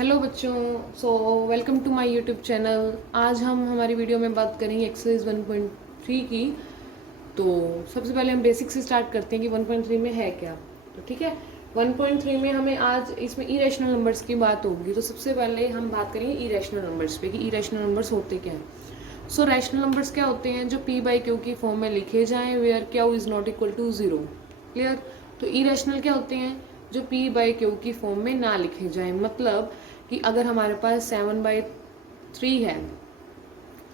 Hello बच्चों। Welcome to my YouTube channel. आज हम हमारी वीडियो में बात करेंगे एक्सरसाइज 1.3 की। तो सबसे पहले हम बेसिक से स्टार्ट करते हैं कि 1.3 में है क्या। तो ठीक है, 1.3 में हमें आज इसमें इरेशनल नंबर्स की बात होगी। तो सबसे पहले हम बात करेंगे इरेशनल नंबर्स पे कि इरेशनल नंबर्स होते क्या हैं। रैशनल नंबर्स क्या होते हैं? जो पी बाई क्यू की फॉर्म में लिखे जाएं where q is not equal to zero. Clear. तो इरेशनल क्या होते हैं? जो पी बाई क्यू की फॉर्म में ना लिखे जाएं। मतलब कि अगर हमारे पास 7/3 है,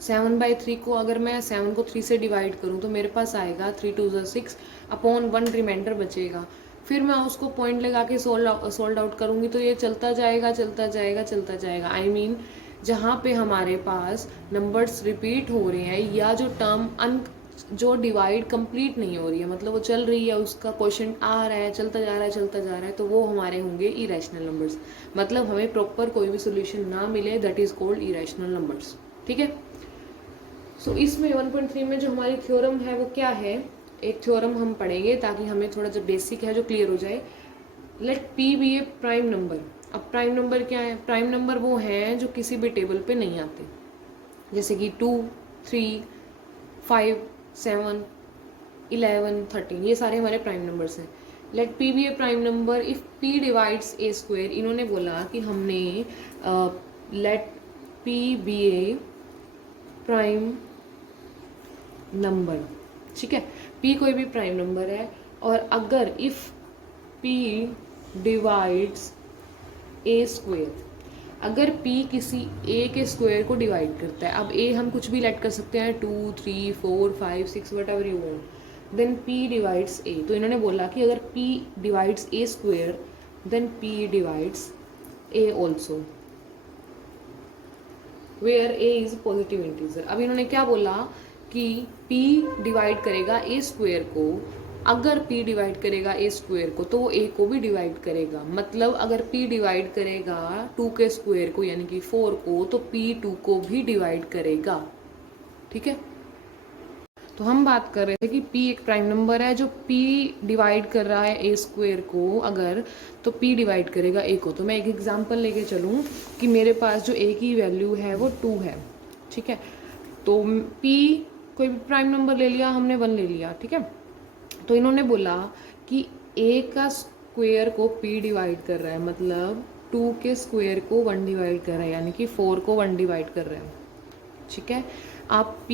7/3 को अगर मैं 7 को 3 से डिवाइड करूं तो मेरे पास आएगा 3 2 6 अपॉन 1 रिमाइंडर बचेगा। फिर मैं उसको पॉइंट लगा के सोल्ड आउट करूंगी तो ये चलता जाएगा चलता जाएगा चलता जाएगा। आई मीन जहाँ पे हमारे पास नंबर्स रिपीट हो रहे हैं या जो टर्म जो डिवाइड कंप्लीट नहीं हो रही है, मतलब वो चल रही है, उसका क्वेश्चन आ रहा है, चलता जा रहा है चलता जा रहा है, तो वो हमारे होंगे इरेशनल नंबर्स। मतलब हमें प्रॉपर कोई भी सोल्यूशन ना मिले, that is called irrational numbers. ठीक है। इसमें 1.3 में जो हमारी थ्योरम है वो क्या है? एक थ्योरम हम पढ़ेंगे ताकि हमें थोड़ा जो बेसिक है जो क्लियर हो जाए। Late p be a prime number. अब प्राइम नंबर क्या है? प्राइम नंबर वो हैं जो किसी भी टेबल पे नहीं आते, जैसे कि 2 3 5 7 11 13, ये सारे हमारे प्राइम नंबर्स हैं। Let p be a prime number if p divides a square. इन्होंने बोला कि हमने let p be a prime number. ठीक है, पी कोई भी प्राइम नंबर है और अगर if p divides a square, अगर p किसी a के स्क्वायर को डिवाइड करता है। अब a हम कुछ भी लेट कर सकते हैं, 2 3 4 5 6 whatever you want, then p divides a। तो इन्होंने बोला कि अगर p divides a square then p divides a also where a is positive integer. अब इन्होंने क्या बोला कि p डिवाइड करेगा a स्क्वायर को, अगर p डिवाइड करेगा a स्क्वायर को तो वो a को भी डिवाइड करेगा। मतलब अगर p डिवाइड करेगा 2 के स्क्वायर को यानी कि 4 को, तो p 2 को भी डिवाइड करेगा। ठीक है। तो हम बात कर रहे थे कि p एक प्राइम नंबर है जो p डिवाइड कर रहा है a स्क्वायर को, अगर तो p डिवाइड करेगा a को। तो मैं एक एग्जांपल लेके चलूँ कि मेरे पास जो a की वैल्यू है वो 2 है। ठीक है, तो p कोई भी प्राइम नंबर ले लिया हमने, 1 ले लिया। ठीक है, तो इन्होंने बोला कि a का स्क्वायर को p डिवाइड कर रहा है, मतलब 2 के स्क्वायर को 1 डिवाइड कर रहा है, यानी कि 4 को 1 डिवाइड कर रहा है। ठीक है, आप p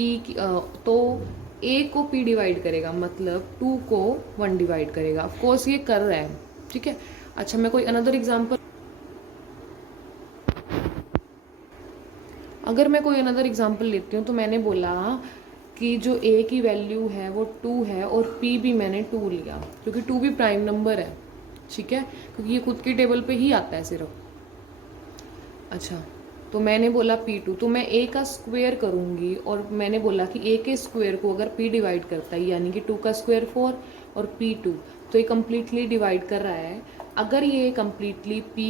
तो a को p डिवाइड करेगा, मतलब 2 को 1 डिवाइड करेगा। ऑफ कोर्स ये कर रहा है। ठीक है। अच्छा, मैं कोई अनदर एग्जांपल, अगर मैं कोई अनदर एग्जांपल लेती हूँ तो मैंने बोला कि जो a की वैल्यू है वो 2 है और p भी मैंने 2 लिया क्योंकि 2 भी प्राइम नंबर है। ठीक है, क्योंकि ये खुद की टेबल पे ही आता है सिर्फ। अच्छा, तो मैंने बोला p2, तो मैं a का स्क्वायर करूँगी और मैंने बोला कि a के स्क्वायर को अगर p डिवाइड करता है यानी कि 2 का स्क्वायर 4 और p2, तो ये कम्प्लीटली डिवाइड कर रहा है। अगर ये कम्प्लीटली p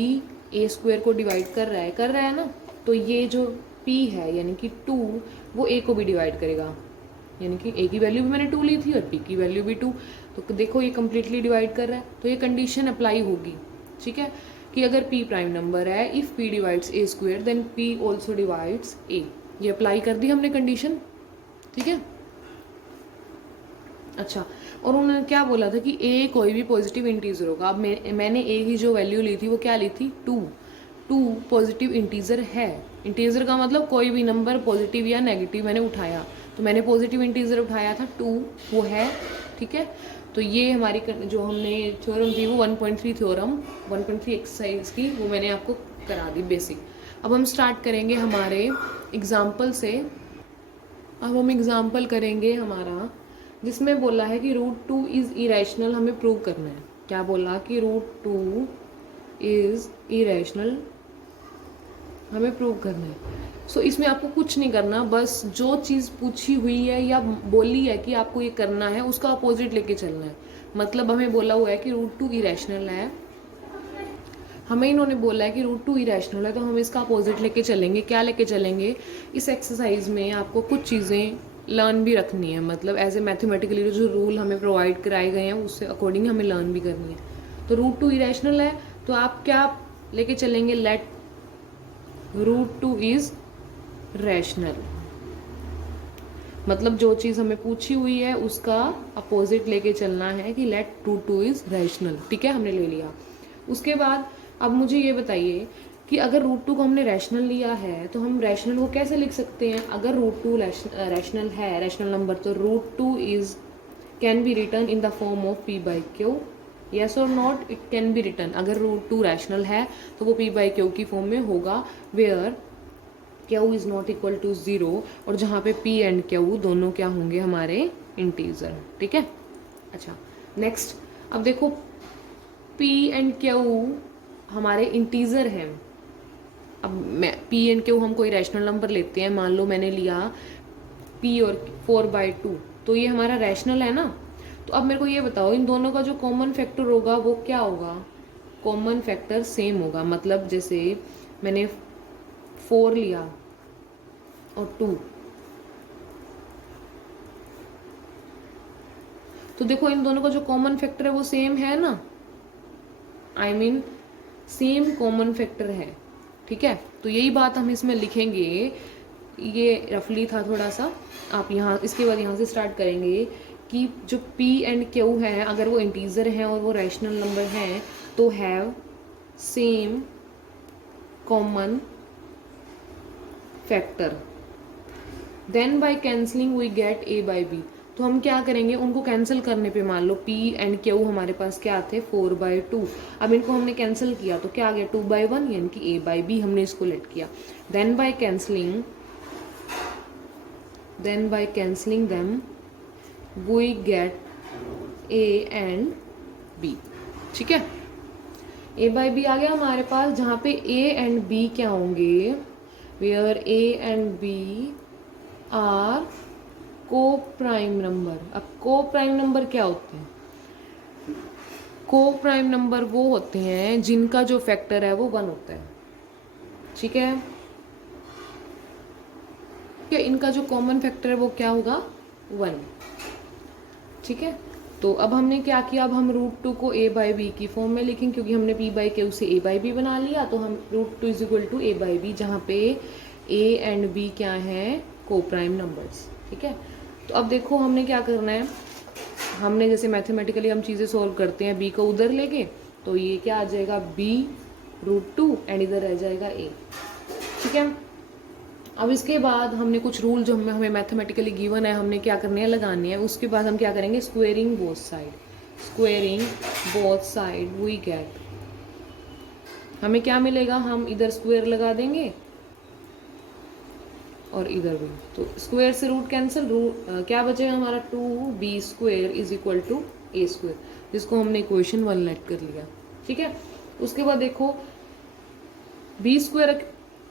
a स्क्वायर को डिवाइड कर रहा है ना, तो ये जो p है यानी कि 2 वो a को भी डिवाइड करेगा, यानी कि a की वैल्यू भी मैंने 2 ली थी और p की वैल्यू भी 2। तो देखो ये कम्प्लीटली डिवाइड कर रहा है, तो ये कंडीशन अप्लाई होगी। ठीक है, कि अगर p प्राइम नंबर है, if p divides a square then p also divides a। ये अप्लाई कर दी हमने कंडीशन। ठीक है। अच्छा, और उन्होंने क्या बोला था कि a कोई भी पॉजिटिव इंटीजर होगा। अब मैंने a की जो वैल्यू ली थी वो क्या ली थी? 2 पॉजिटिव इंटीजर है। इंटीजर का मतलब कोई भी नंबर पॉजिटिव या नेगेटिव मैंने उठाया, तो मैंने पॉजिटिव इंटीजर उठाया था 2, वो है। ठीक है, तो ये हमारी जो हमने थ्योरम थी वो 1.3 थ्योरम 1.3 एक्सरसाइज की वो मैंने आपको करा दी बेसिक। अब हम स्टार्ट करेंगे हमारे एग्जाम्पल से। अब हम एग्जाम्पल करेंगे हमारा, जिसमें बोला है कि √2 इज इरेशनल, हमें प्रूव करना है। क्या बोला कि √2 इज इरेशनल, हमें प्रूव करना है। इसमें आपको कुछ नहीं करना, बस जो चीज़ पूछी हुई है या बोली है कि आपको ये करना है उसका अपोजिट लेके चलना है। मतलब हमें बोला हुआ है कि √2 इरेशनल है, हमें इन्होंने बोला है कि √2 इरेशनल है, तो हम इसका अपोजिट लेके चलेंगे। क्या लेके चलेंगे? इस एक्सरसाइज में आपको कुछ चीज़ें लर्न भी रखनी है, मतलब एज ए मैथमेटिकली जो रूल हमें प्रोवाइड कराए गए हैं उससे अकॉर्डिंग हमें लर्न भी करनी है। तो √2 इरेशनल है तो आप क्या लेके चलेंगे? Let √2 is rational. मतलब जो चीज़ हमें पूछी हुई है उसका अपोजिट लेके चलना है कि लेट √2 इज रैशनल। ठीक है, हमने ले लिया। उसके बाद अब मुझे ये बताइए कि अगर √2 को हमने रैशनल लिया है तो हम रैशनल को कैसे लिख सकते हैं। अगर √2 रैशनल है, रैशनल नंबर, तो √2 is can be written in the form of p/q। Yes और not, it can be written. अगर √2 रैशनल है तो वो p/q की फॉर्म में होगा, where q is not equal to 0, और जहाँ पे p एंड q दोनों क्या होंगे, हमारे इंटीजर। ठीक है। अच्छा, नेक्स्ट अब देखो, p एंड q हमारे इंटीजर हैं। अब मैं p एंड q हम कोई रैशनल नंबर लेते हैं, मान लो मैंने लिया p और 4/2, तो ये हमारा रैशनल है ना। तो अब मेरे को ये बताओ, इन दोनों का जो कॉमन फैक्टर होगा वो क्या होगा। कॉमन फैक्टर सेम होगा। मतलब जैसे मैंने 4 लिया और 2, तो देखो इन दोनों का जो कॉमन फैक्टर है वो सेम है ना। I mean same common factor है। ठीक है, तो यही बात हम इसमें लिखेंगे। ये रफली था थोड़ा सा, आप यहाँ इसके बाद यहाँ से स्टार्ट करेंगे कि जो p एंड q है, अगर वो इंटीजर हैं और वो रैशनल नंबर हैं तो have same common factor. Then by cancelling we get a/b। तो हम क्या करेंगे, उनको कैंसिल करने पे मान लो p एंड q हमारे पास क्या थे, 4/2। अब इनको हमने कैंसिल किया तो क्या आ गया, 2/1, यानी कि a/b हमने इसको लेट किया। Then by cancelling them we get a and b। ठीक है, a/b आ गया हमारे पास, जहाँ पे a एंड b क्या होंगे, where a and b are coprime number. अब को प्राइम नंबर क्या होते हैं, को प्राइम नंबर वो होते हैं जिनका जो फैक्टर है वो 1 होता है। ठीक है, इनका जो कॉमन फैक्टर है वो क्या होगा, 1। ठीक है, तो अब हमने क्या किया, अब हम √2 को a/b की फॉर्म में लिखेंगे, क्योंकि हमने p/q से a/b बना लिया। तो हम √2 इज इक्वल टू a/b, जहाँ पे a एंड b क्या है, को प्राइम नंबर्स। ठीक है, तो अब देखो हमने क्या करना है, हमने जैसे मैथमेटिकली हम चीज़ें सॉल्व करते हैं, b को उधर लेके, तो ये क्या आ जाएगा, b √2 एंड इधर रह जाएगा a। ठीक है, अब इसके बाद हमने कुछ रूल जो हमें मैथमेटिकली गिवन है, हमने क्या करने हैं, लगाने हैं। उसके बाद हम क्या करेंगे, squaring both side we get, हमें क्या मिलेगा, हम इधर स्क्वेयर लगा देंगे और इधर भी, तो स्क्वेयर से रूट कैंसिल, क्या बचेगा हमारा, 2b² is equal to a², जिसको हमने इक्वेशन 1 लेट कर लिया। ठीक है, उसके बाद देखो b²,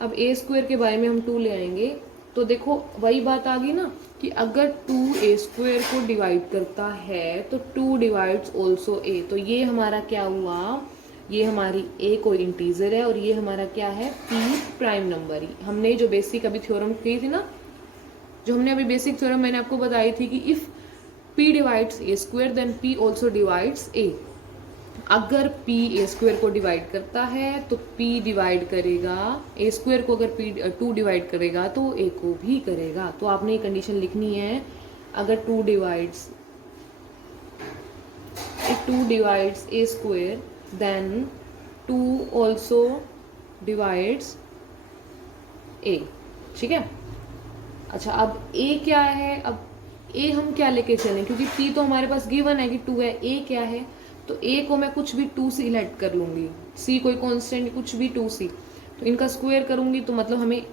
अब a² के बारे में हम 2 ले आएंगे, तो देखो वही बात आ गई ना कि अगर 2a² को डिवाइड करता है तो 2 डिवाइड्स ऑल्सो a। तो ये हमारा क्या हुआ, ये हमारी a कोई इंटीजर है और ये हमारा क्या है, p प्राइम नंबर। हमने जो बेसिक अभी थ्योरम की थी ना, जो हमने अभी बेसिक थ्योरम मैंने आपको बताई थी कि if p divides a² then p also divides a। अगर p a² को डिवाइड करता है तो p डिवाइड करेगा a² को, अगर p 2 डिवाइड करेगा तो a को भी करेगा। तो आपने ये कंडीशन लिखनी है, अगर 2 divides a² then 2 also divides a। ठीक है, अच्छा अब a क्या है, अब a हम क्या लेके चलें, क्योंकि p तो हमारे पास गिवन है कि 2 है, a क्या है, तो a को मैं कुछ भी 2 से सिलेक्ट कर लूंगी, c कोई कांस्टेंट कुछ भी 2c, तो इनका स्क्वायर करूंगी तो मतलब हमें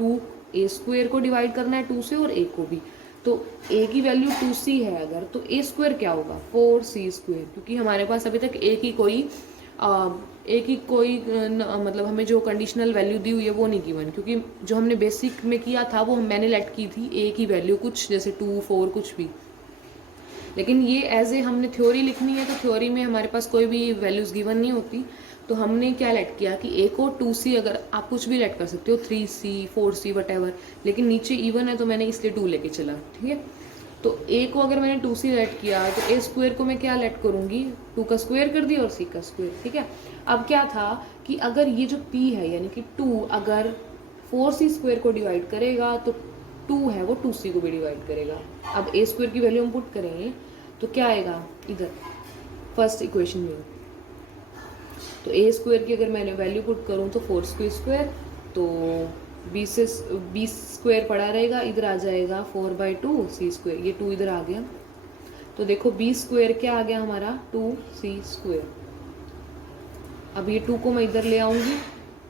2a² को डिवाइड करना है 2 से और a को भी। तो a की वैल्यू 2c है अगर, तो a² क्या होगा, 4c², क्योंकि हमारे पास अभी तक a की कोई मतलब हमें जो कंडीशनल वैल्यू दी हुई है वो नहीं गिवन, क्योंकि जो हमने बेसिक में किया था वो मैंने लेट की थी a की वैल्यू कुछ जैसे 2, 4 कुछ भी। लेकिन ये एज ए हमने थ्योरी लिखनी है, तो थ्योरी में हमारे पास कोई भी वैल्यूज गिवन नहीं होती, तो हमने क्या लेट किया कि a को 2c, अगर आप कुछ भी लेट कर सकते हो, 3c 4c वटेवर, लेकिन नीचे इवन है तो मैंने इसलिए 2 लेके चला। ठीक है, तो a को अगर मैंने 2c लेट किया तो a² को मैं क्या लेट करूंगी, 2 का स्क्वायर कर दिया और c का स्क्वायर। ठीक है, अब क्या था कि अगर ये जो p है यानी कि 2 अगर 4c² को डिवाइड करेगा तो 2 है वो 2c को भी डिवाइड करेगा। अब a² की वैल्यू हम पुट करेंगे तो क्या आएगा इधर फर्स्ट इक्वेशन में, तो a² की अगर मैंने वैल्यू पुट करूँ तो 4c², तो b² पड़ा रहेगा, इधर आ जाएगा 4/2c², ये 2 इधर आ गया, तो देखो b² क्या आ गया हमारा 2c²। अब ये 2 को मैं इधर ले आऊंगी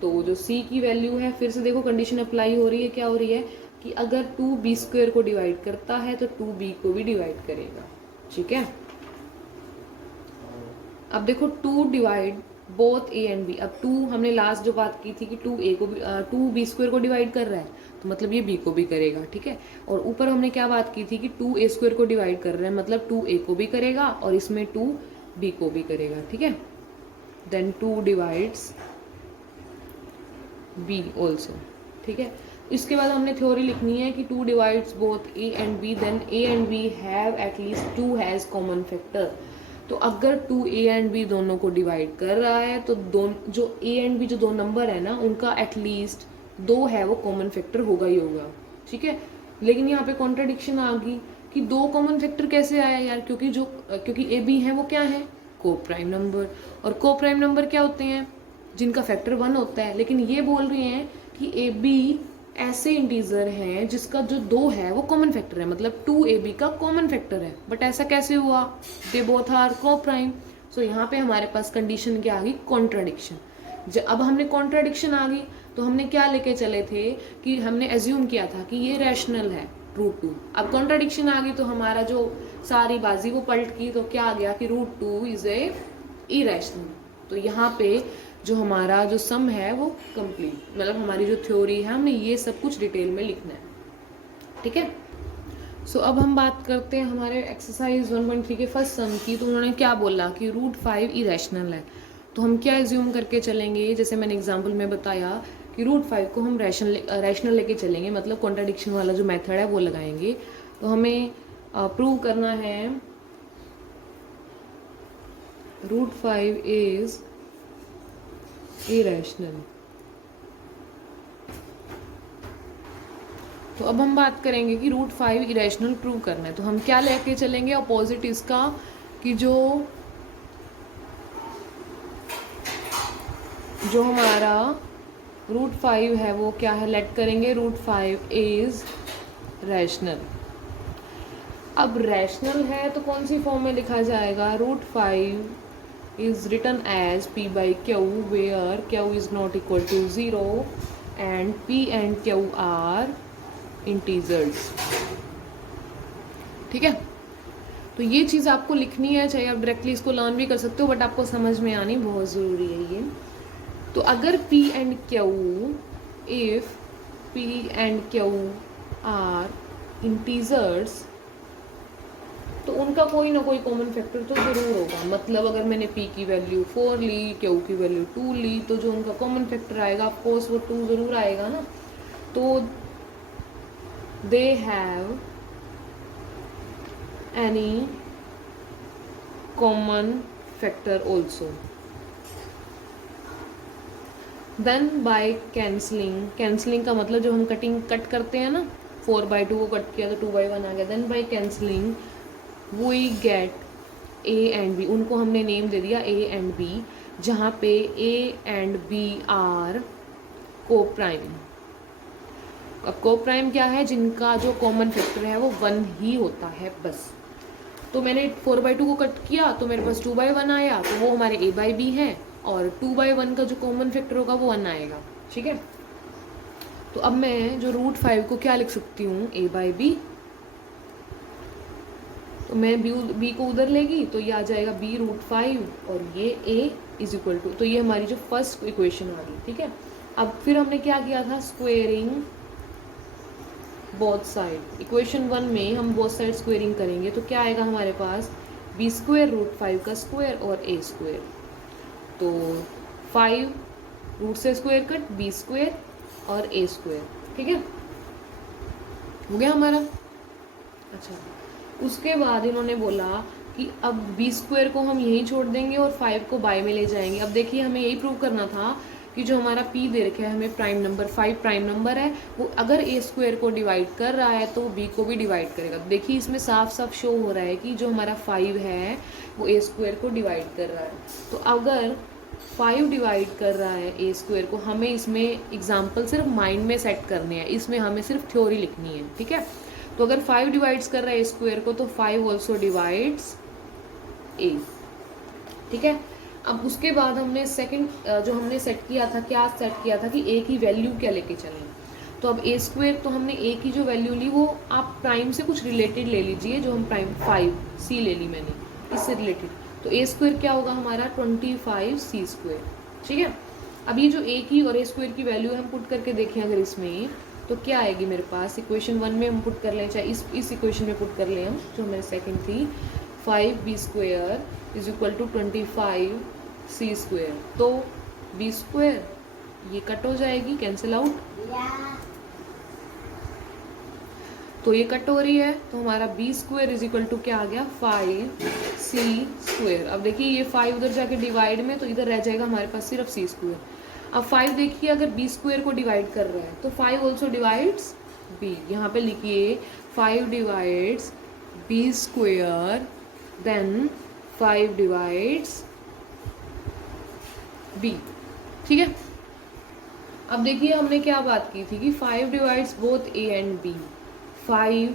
तो जो c की वैल्यू है, फिर से देखो कंडीशन अप्लाई हो रही है, क्या हो रही है कि अगर 2b² को डिवाइड करता है तो 2b को भी डिवाइड करेगा, ठीक है। अब देखो 2 divide both a and b, अब 2 हमने लास्ट जो बात की थी कि 2b² को डिवाइड कर रहा है तो मतलब ये b को भी करेगा, ठीक है। और ऊपर हमने क्या बात की थी कि 2a² को डिवाइड कर रहा है मतलब 2a को भी करेगा और इसमें 2b को भी करेगा, ठीक है। देन 2 डिवाइड्स b ऑल्सो, ठीक है। इसके बाद हमने थ्योरी लिखनी है कि 2 divides both a and b, then a and b have at least 2 as common factor. तो अगर 2a एंड b दोनों को डिवाइड कर रहा है तो जो a एंड b जो दो नंबर है ना उनका एटलीस्ट 2 है वो कॉमन फैक्टर होगा ही होगा, ठीक है। लेकिन यहाँ पे कॉन्ट्राडिक्शन आ गई कि 2 कॉमन फैक्टर कैसे आया यार, क्योंकि a b है वो क्या है को प्राइम नंबर, और को प्राइम नंबर क्या होते हैं जिनका फैक्टर 1 होता है। लेकिन ये बोल रहे हैं कि ए बी ऐसे इंटीजर हैं जिसका जो 2 है वो कॉमन फैक्टर है, मतलब 2ab का कॉमन फैक्टर है, बट ऐसा कैसे हुआ, दे बोथ आर को प्राइम। सो यहाँ पे हमारे पास कंडीशन क्या आ गई कॉन्ट्राडिक्शन। अब हमने कॉन्ट्राडिक्शन आ गई तो हमने क्या लेके चले थे कि हमने एज्यूम किया था कि ये रैशनल है √2। अब कॉन्ट्राडिक्शन आ गई तो हमारा जो सारी बाजी वो पलट की, तो क्या आ गया कि √2 इज ए इरेशनल। तो यहाँ पे जो हमारा जो सम है वो कंप्लीट, मतलब हमारी जो थ्योरी है हमें ये सब कुछ डिटेल में लिखना है, ठीक है। सो अब हम बात करते हैं हमारे एक्सरसाइज 1.3 के फर्स्ट सम की। तो उन्होंने क्या बोला कि √5 इरेशनल है, तो हम क्या एज्यूम करके चलेंगे, जैसे मैंने एग्जाम्पल में बताया कि √5 को हम रैशनल लेके चलेंगे, मतलब कॉन्ट्राडिक्शन वाला जो मेथड है वो लगाएंगे। तो हमें प्रूव करना है √5 इज इरेशनल। तो अब हम बात करेंगे कि √5 इरेशनल प्रूव करना है, तो हम क्या लेके चलेंगे अपोजिट इसका कि जो हमारा √5 है वो क्या है, लेट करेंगे √5 इज रैशनल। अब रैशनल है तो कौन सी फॉर्म में लिखा जाएगा, √5 is written as p/q where q is not equal to 0 and p and q are integers, ठीक है। तो ये चीज़ आपको लिखनी है, चाहे आप डायरेक्टली इसको लर्न भी कर सकते हो बट आपको समझ में आनी बहुत ज़रूरी है ये। तो अगर p and q, if p and q are integers तो उनका कोई ना कोई कॉमन फैक्टर तो ज़रूर होगा। मतलब अगर मैंने p की वैल्यू 4 ली, q की वैल्यू 2 ली, तो जो उनका कॉमन फैक्टर आएगा ऑफकोर्स वो 2 ज़रूर आएगा ना। तो they have any common factor also. Then by cancelling का मतलब जो हम कट करते हैं ना, 4/2 को कट किया तो 2/1 आ गया। Then by cancelling we get a and b, उनको हमने नेम दे दिया a एंड b, जहाँ पे a एंड b आर को प्राइम। अब को प्राइम क्या है, जिनका जो कॉमन फैक्टर है वो 1 ही होता है बस। तो मैंने 4/2 को कट किया तो मेरे पास 2/1 आया, तो वो हमारे a/b है, और 2/1 का जो कॉमन फैक्टर होगा वो 1 आएगा, ठीक है। तो अब मैं जो √5 को क्या लिख सकती हूँ, a/b। तो मैं b को उधर लेगी तो ये आ जाएगा b √5 और ये a इज इक्वल टू, तो ये हमारी जो फर्स्ट इक्वेशन आ गई, ठीक है। अब फिर हमने क्या किया था, स्क्वेयरिंग बोथ साइड। इक्वेशन 1 में हम बोथ साइड स्क्वेयरिंग करेंगे तो क्या आएगा हमारे पास, b² √5 का स्क्वायर और a²। तो 5 रूट से स्क्वायर कट, b² और a², ठीक है, हो गया हमारा। अच्छा, उसके बाद इन्होंने बोला कि अब b² को हम यहीं छोड़ देंगे और 5 को बाय में ले जाएंगे। अब देखिए हमें यही प्रूव करना था कि जो हमारा p दे रखा है हमें प्राइम नंबर 5 प्राइम नंबर है, वो अगर a स्क्वायर को डिवाइड कर रहा है तो b को भी डिवाइड करेगा। देखिए इसमें साफ साफ शो हो रहा है कि जो हमारा 5 है वो a स्क्वायर को डिवाइड कर रहा है। तो अगर 5 डिवाइड कर रहा है a स्क्वायर को, हमें इसमें एग्जाम्पल सिर्फ माइंड में सेट करने हैं, इसमें हमें सिर्फ थ्योरी लिखनी है, ठीक है। तो अगर 5 डिवाइड्स कर रहा है a स्क्वायर को तो 5 ऑल्सो डिवाइड्स a, ठीक है। अब उसके बाद हमने सेकंड जो हमने सेट किया था, क्या सेट किया था कि a की वैल्यू क्या लेके चलें। तो अब a स्क्वायर, तो हमने a की जो वैल्यू ली वो आप प्राइम से कुछ रिलेटेड ले लीजिए, जो हम प्राइम 5c ले ली मैंने, इससे रिलेटेड। तो a स्क्वायर क्या होगा हमारा 25c स्क्वायर, ठीक है। अब ये जो a की और a स्क्वायर की वैल्यू हम पुट करके देखें अगर इसमें, तो क्या आएगी मेरे पास। इक्वेशन 1 में हम पुट कर लें, चाहे इस इक्वेशन में पुट कर लें हम, जो हमारे सेकंड थी, 5b square is equal to 25c square. तो b स्क्वायर ये कट हो जाएगी, कैंसिल आउट, तो ये कट हो रही है, तो हमारा b square is equal to क्या आ गया 5c स्क्वायर। अब देखिए ये 5 उधर जाके डिवाइड में, तो इधर रह जाएगा हमारे पास सिर्फ c स्क्वायर। अब 5 देखिए अगर b स्क्वायर को डिवाइड कर रहा है तो 5 ऑल्सो डिवाइड्स b, यहाँ पे लिखिए 5 divides b square, then 5 divides b, ठीक है। अब देखिए हमने क्या बात की थी कि 5 divides both a and b, 5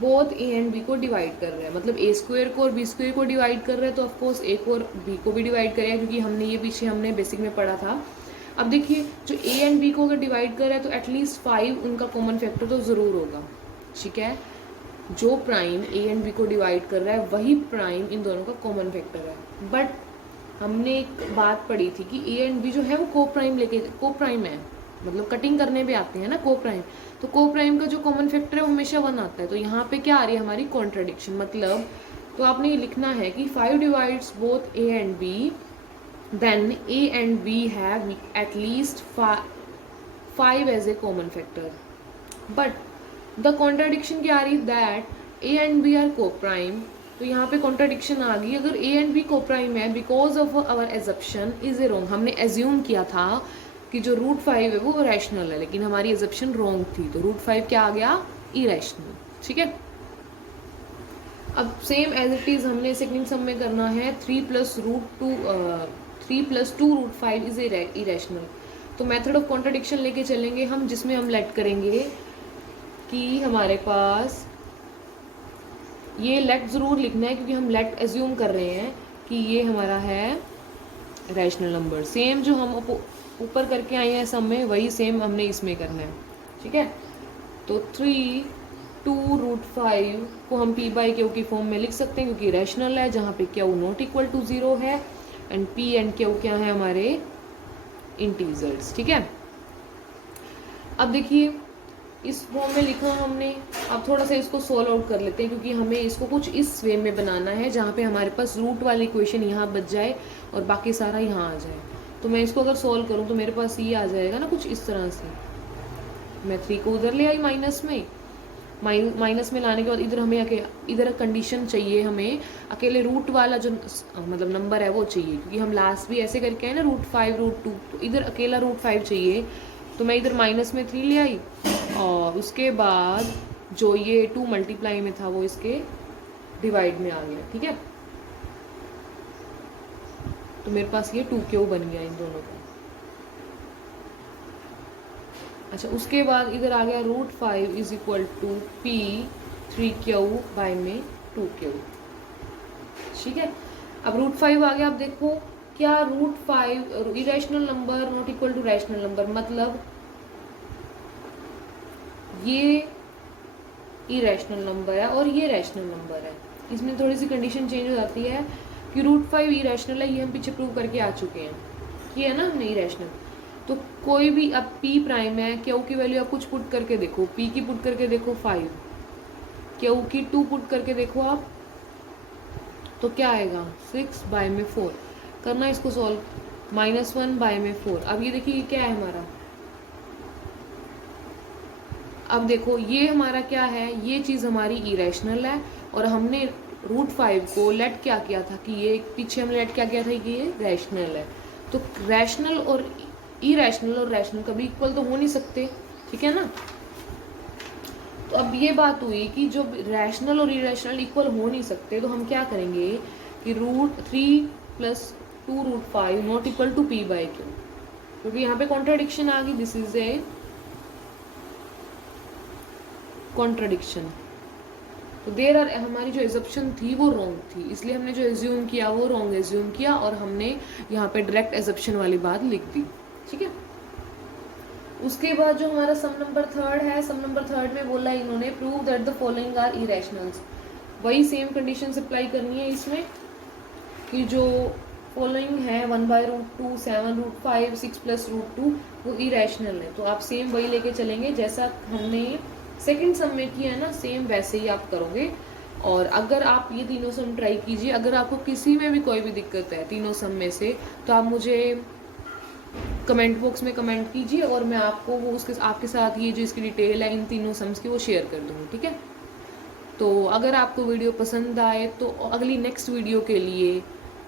both a and b को डिवाइड कर रहा है, मतलब a स्क्वायर को और b स्क्वायर को डिवाइड कर रहा है, तो ऑफकोर्स a को और b को भी डिवाइड करेगा, क्योंकि हमने ये पीछे हमने बेसिक में पढ़ा था। अब देखिए जो a एंड b को अगर डिवाइड कर रहा है तो एटलीस्ट 5 उनका कॉमन फैक्टर तो ज़रूर होगा, ठीक है। जो प्राइम a एंड b को डिवाइड कर रहा है वही प्राइम इन दोनों का कॉमन फैक्टर है। बट हमने एक बात पढ़ी थी कि a एंड b जो है वो को प्राइम है, मतलब कटिंग करने पे आते हैं ना को प्राइम, तो को प्राइम का जो कॉमन फैक्टर है वो हमेशा 1 आता है। तो यहाँ पे क्या आ रही है हमारी कॉन्ट्राडिक्शन, मतलब तो आपने ये लिखना है कि 5 divides both a and b, then a and b have at least 5 as a common factor. But the contradiction क्या आ रही है, that a and b are coprime. तो यहाँ पे कॉन्ट्राडिक्शन आ गई, अगर a and b coprime है because of our assumption is a wrong. हमने एज्यूम किया था कि जो रूट 5 है वो रैशनल है, लेकिन हमारी एजप्शन रॉन्ग थी, तो रूट 5 क्या आ गया इरेशनल, ठीक है। अब सेम एज इट इज हमने सेकंड सम में करना है 3 प्लस 2 रूट 5 इज इरेशनल। तो मेथड ऑफ कॉन्ट्राडिक्शन लेके चलेंगे हम, जिसमें हम लेट करेंगे कि हमारे पास ये लेट ज़रूर लिखना है, क्योंकि हम लेट एज्यूम कर रहे हैं कि ये हमारा है रैशनल नंबर। सेम जो हम ऊपर करके आए हैं सम में, वही सेम हमने इसमें करना है, ठीक है। तो 2 रूट 5 को हम p बाई क्यू की फॉर्म में लिख सकते हैं, क्योंकि रैशनल है, जहाँ पे क्यू नॉट इक्वल टू 0 है, एंड p एंड क्यू क्या है हमारे इंटीजर्स, ठीक है। अब देखिए इस फॉर्म में लिखा हमने, अब थोड़ा सा इसको सोल्व आउट कर लेते हैं, क्योंकि हमें इसको कुछ इस वे में बनाना है जहाँ पे हमारे पास रूट वाली इक्वेशन यहाँ बच जाए और बाकी सारा यहाँ आ जाए। तो मैं इसको अगर सोल्व करूँ तो मेरे पास ये आ जाएगा ना कुछ इस तरह से। मैं 3 को उधर ले आई माइनस में लाने के बाद इधर हमें इधर कंडीशन चाहिए, हमें अकेले रूट वाला जो मतलब नंबर है वो चाहिए, क्योंकि हम लास्ट भी ऐसे करके आए ना रूट 5 रूट 2, तो इधर अकेला रूट 5 चाहिए। तो मैं इधर माइनस में 3 ले आई, और उसके बाद जो ये 2 मल्टीप्लाई में था वो इसके डिवाइड में आ गया, ठीक है। तो मेरे पास ये 2 बन गया इन दोनों का। अच्छा, उसके बाद इधर आ गया root 5 is equal to p 3q by में 2q, ठीक है। अब रूट 5 आ गया। अब देखो क्या root 5 irrational number not equal to rational number, मतलब ये इरेशनल नंबर है और ये रैशनल नंबर है। इसमें थोड़ी सी कंडीशन चेंज हो जाती है कि रूट 5 इरेशनल है, ये हम पीछे प्रूव करके आ चुके हैं, ये है ना हमने इरेशनल। तो कोई भी अब p प्राइम है, क्यू की वैल्यू आप कुछ पुट करके देखो, p की पुट करके देखो 5, क्यू की 2 पुट करके देखो आप, तो क्या आएगा 6 बाय में 4। करना इसको सॉल्व, -1 बाय में 4। अब ये देखिए ये क्या है हमारा, अब देखो ये हमारा क्या है, ये चीज़ हमारी इरेशनल है, और हमने रूट 5 को लेट क्या किया था कि ये पीछे हमने लेट क्या किया था कि ये रैशनल है। तो रैशनल और इरेशनल और रैशनल कभी इक्वल तो हो नहीं सकते, ठीक है ना। तो अब ये बात हुई कि जो रैशनल और इरेशनल इक्वल हो नहीं सकते, तो हम क्या करेंगे कि √3 + 2√5 नॉट इक्वल टू p/q, क्योंकि यहाँ पे कॉन्ट्राडिक्शन आ गई, दिस इज ए कॉन्ट्राडिक्शन। तो देर आर, हमारी जो एजप्शन थी वो रॉन्ग थी, इसलिए हमने जो एज्यूम किया वो रॉन्ग एज्यूम किया और हमने यहाँ पे डायरेक्ट एजप्शन वाली बात लिख दी, ठीक है। उसके बाद जो हमारा सम नंबर थर्ड है, सम नंबर थर्ड में बोला इन्होंने prove that the following are irrationals. वही सेम कंडीशन अप्लाई करनी है इसमें कि जो फॉलोइंग है 1/√2, 7√5, 6 + √2 वो इरेशनल है। तो आप सेम वही लेके चलेंगे जैसा हमने सेकंड सम में किया है ना, सेम वैसे ही आप करोगे। और अगर आप ये तीनों सम ट्राई कीजिए, अगर आपको किसी में भी कोई भी दिक्कत है तीनों सम में से, तो आप मुझे कमेंट बॉक्स में कमेंट कीजिए और मैं आपको वो उसके आपके साथ ये जो इसकी डिटेल है इन तीनों सम्स की वो शेयर कर दूँगी, ठीक है। तो अगर आपको वीडियो पसंद आए तो अगली नेक्स्ट वीडियो के लिए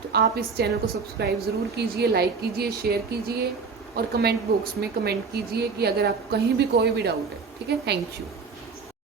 तो आप इस चैनल को सब्सक्राइब ज़रूर कीजिए, लाइक कीजिए, शेयर कीजिए और कमेंट बॉक्स में कमेंट कीजिए कि अगर आपको कहीं भी कोई भी डाउट है, ठीक है। Thank you.